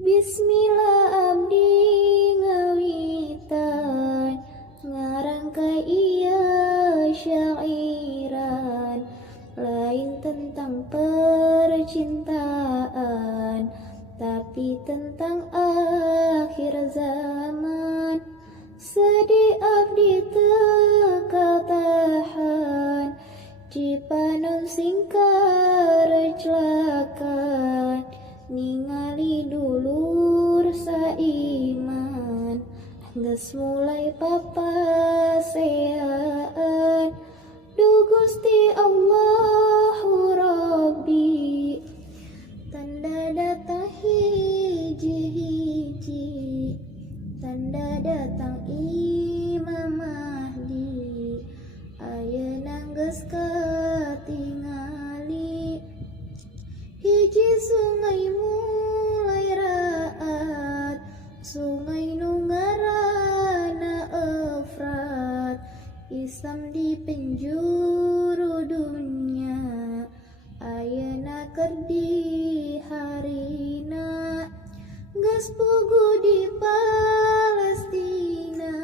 Bismillah abdi ngawitan ngarangka iya syairan lain tentang percintaan tapi tentang akhir zaman. Sedih abdi teka tahan cipanon singkar celakan ningali dulur saiman geus mulai papaseaan. Duh Gusti Allahu Rabbi tanda datang hiji-hiji tanda datang Imam Mahdi ayeuna geus katingali hiji sungai mulai raat sungai nu ngaranna Efrat Islam di penjuru dunia ayeuna keur di harina geus pugu di Palestina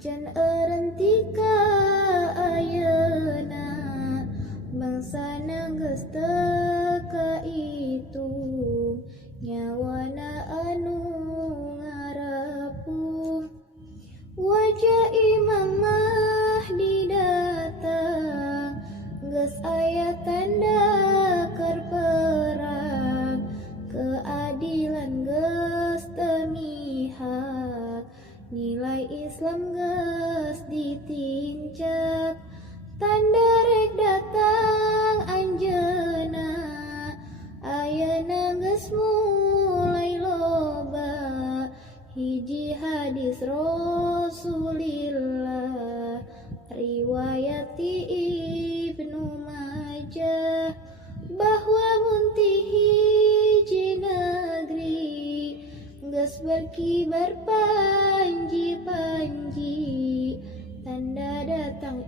can eureuntika ayeuna bangsana geus teu kaitung nyawana anu ngarepung. Wajah Imam Mahdi datang geus aya tanda keur perang keadilan geus teu mihak nilai Islam geus ditincak tanda rek datang anjeunna ayeuna geus mulai loba hiji hadis Rasulillah riwayat Ibnu Majah bahwa munti hiji negeri geus berkibar panji-panji tanda datang